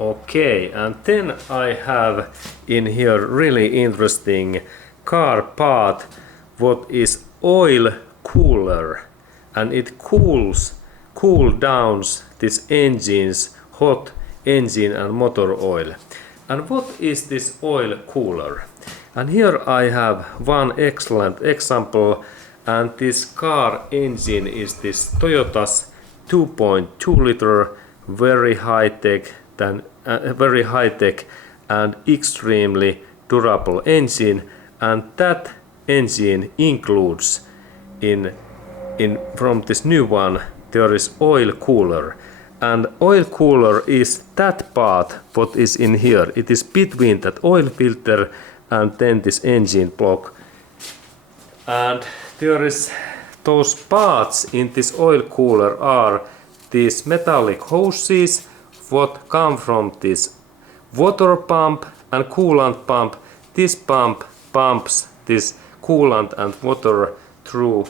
Okay, and then I have in here really interesting car part what is oil cooler, and it cool downs this engine's hot engine and motor oil. And what is this oil cooler? And here I have one excellent example, and this car engine is this Toyota's 2.2 liter very high tech and extremely durable engine, and that engine includes in from this new one there is oil cooler, and oil cooler is that part what is in here. It is between that oil filter and then this engine block, and there is those parts in this oil cooler are these metallic hoses what come from this water pump and coolant pump. This pump pumps this coolant and water through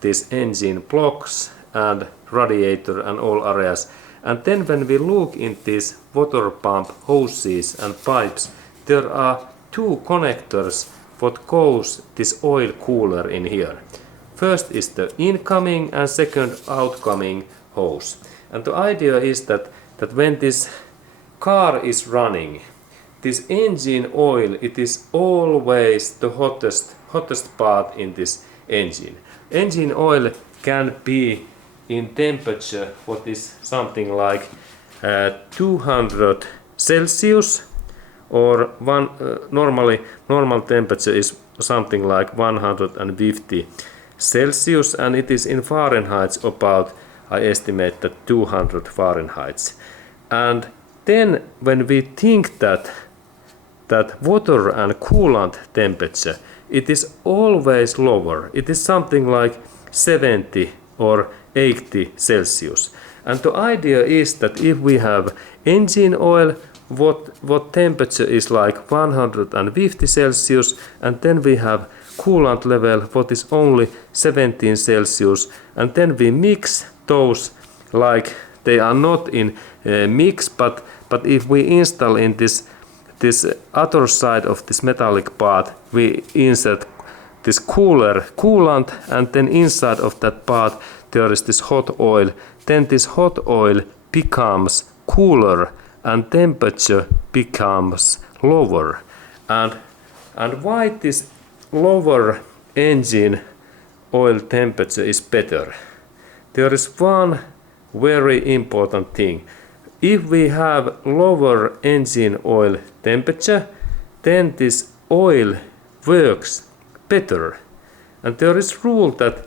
these engine blocks and radiator and all areas. And then when we look in these water pump hoses and pipes, there are two connectors what goes this oil cooler in here. First is the incoming and second outgoing hose. And the idea is that when this car is running, this engine oil, it is always the hottest part in this engine. Engine oil can be in temperature what is something like 200 Celsius, or normal temperature is something like 150 Celsius, and it is in Fahrenheit about, I estimate that 200 Fahrenheit. And then when we think that water and coolant temperature, it is always lower. It is something like 70 or 80 Celsius. And the idea is that if we have engine oil, what temperature is like 150 Celsius, and then we have coolant level what is only 17 Celsius, and then we mix those like they are not in mix, but if we install in this other side of this metallic part, we insert this coolant, and then inside of that part there is this hot oil. Then this hot oil becomes cooler and temperature becomes lower. And why this lower engine oil temperature is better? There is one very important thing. If we have lower engine oil temperature, then this oil works better. And there is rule that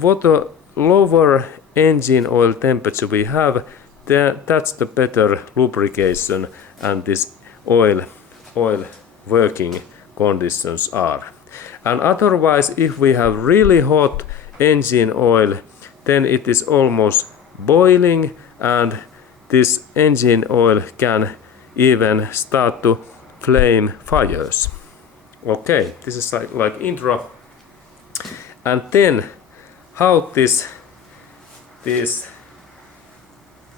what the lower engine oil temperature we have, that's the better lubrication and this oil working conditions are. And otherwise, if we have really hot engine oil, then it is almost boiling, and this engine oil can even start to flame fires. Okay, this is like intro. And then how this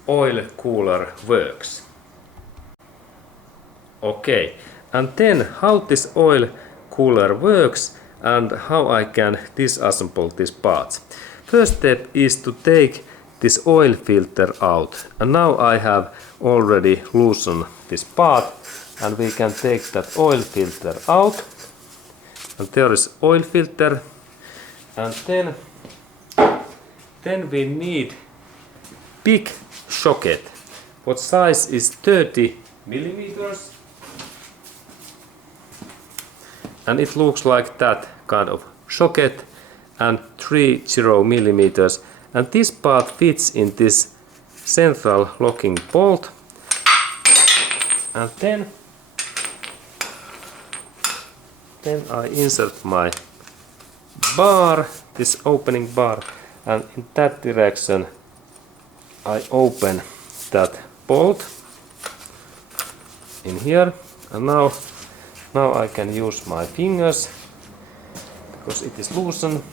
oil cooler works. Okay, and then how this oil cooler works and how I can disassemble these parts. First step is to take this oil filter out, and now I have already loosened this part, and we can take that oil filter out, and there is oil filter, and then we need big socket. What size is 30 millimeters, and it looks like that kind of socket, and 30 millimeters, and this part fits in this central locking bolt. And then I insert my bar, this opening bar, and in that direction I open that bolt in here, and now I can use my fingers because it is loosened.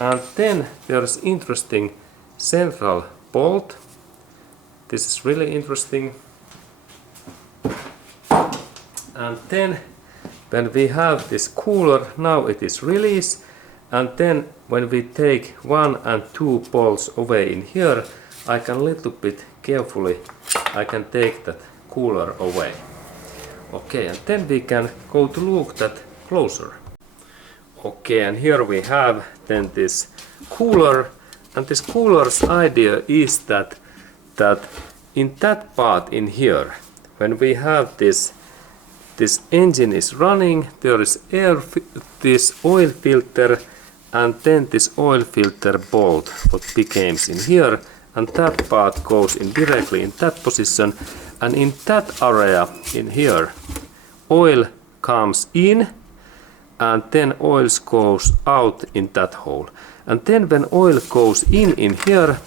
And then there is interesting central bolt. This is really interesting. And then when we have this cooler, now it is released, and then when we take 1 and 2 bolts away in here, I can little bit carefully, I can take that cooler away. Okay, and then we can go to look that closer. Okay, and here we have then this cooler, and this cooler's idea is that in that part in here, when we have this engine is running, there is this oil filter, and then this oil filter bolt what becomes in here, and that part goes in directly in that position, and in that area in here oil comes in, and then oil goes out in that hole. And then when oil goes in here,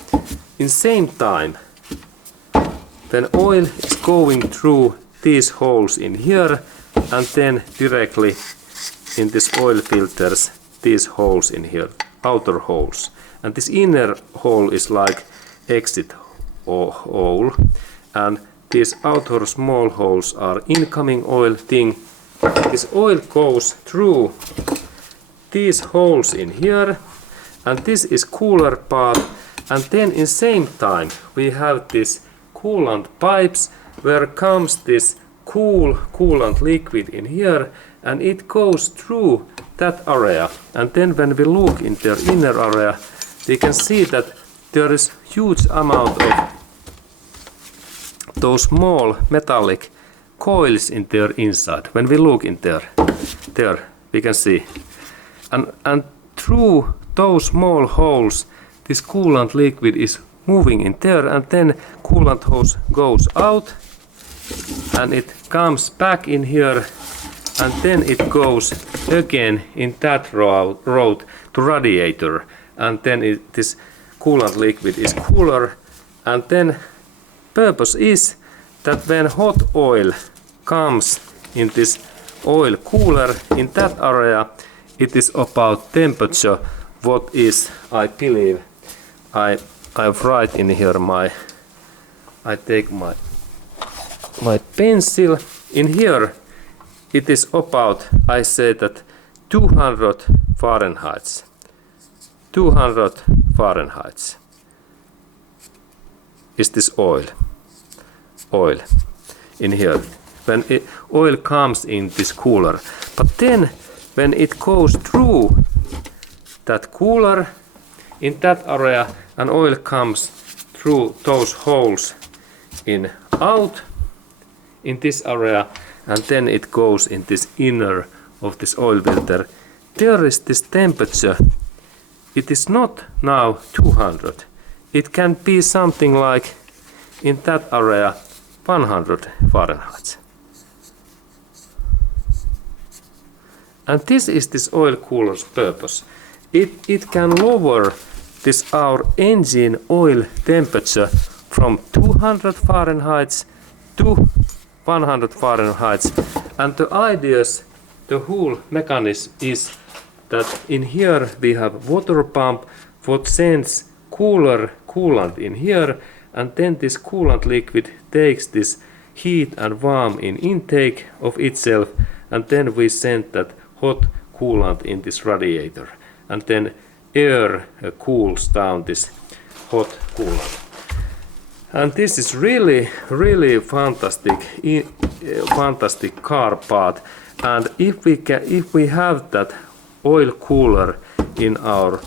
in same time when oil is going through these holes in here, and then directly in this oil filters these holes in here, outer holes, and this inner hole is like exit hole, and these outer small holes are incoming oil thing. This oil goes through these holes in here, and this is cooler part, and then in same time we have this coolant pipes where comes this coolant liquid in here, and it goes through that area, and then when we look in their inner area we can see that there is huge amount of those small metallic coils in their inside. When we look in there we can see, and through those small holes this coolant liquid is moving in there, and then coolant hose goes out and it comes back in here, and then it goes again in that road to radiator, and then this coolant liquid is cooler, and then purpose is that when hot oil comes in this oil cooler in that area, it is about temperature what is, I believe, I've write in here I take my pencil in here, it is about, I say that 200 Fahrenheit. 200 Fahrenheit is this oil in here when oil comes in this cooler. But then when it goes through that cooler in that area, and oil comes through those holes in out in this area, and then it goes in this inner of this oil filter, there is this temperature. It is not now 200, it can be something like in that area 100 Fahrenheit. And this is this oil cooler's purpose. It can lower this our engine oil temperature from 200 Fahrenheit to 100 Fahrenheit. And the ideas, the whole mechanism is that in here we have water pump what sends coolant in here, and then this coolant liquid takes this heat and warmth in intake of itself, and then we send that hot coolant in this radiator, and then air cools down this hot coolant. And this is really fantastic car part. And if we have that oil cooler in our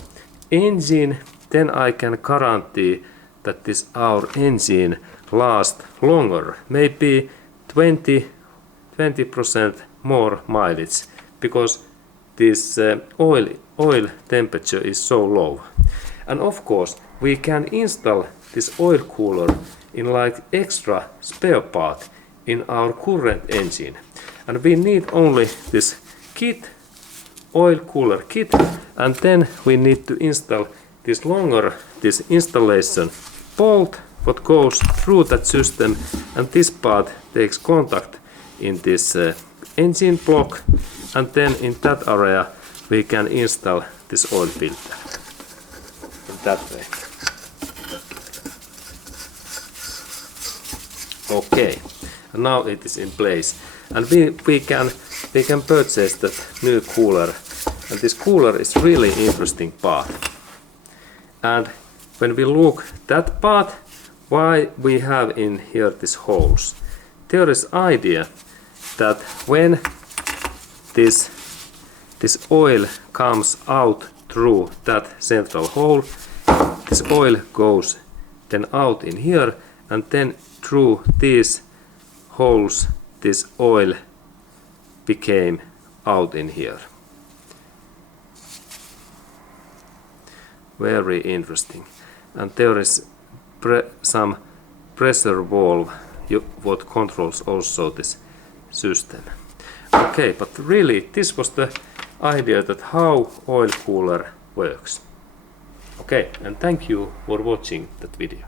engine, then I can guarantee that this our engine lasts longer, maybe 20% more mileage, because this oil temperature is so low. And of course we can install this oil cooler in like extra spare part in our current engine, and we need only this kit, oil cooler kit, and then we need to install this installation bolt what goes through that system, and this part takes contact in this engine block, and then in that area we can install this oil filter in that way. Okay, and now it is in place, and we can purchase that new cooler, and this cooler is really interesting part. And when we look that part, why we have in here these holes, there is idea that when this oil comes out through that central hole, this oil goes then out in here, and then through these holes this oil became out in here. Very interesting. And there is some pressure valve what controls also this system. Okay, but really this was the idea that how oil cooler works. Okay, and thank you for watching that video.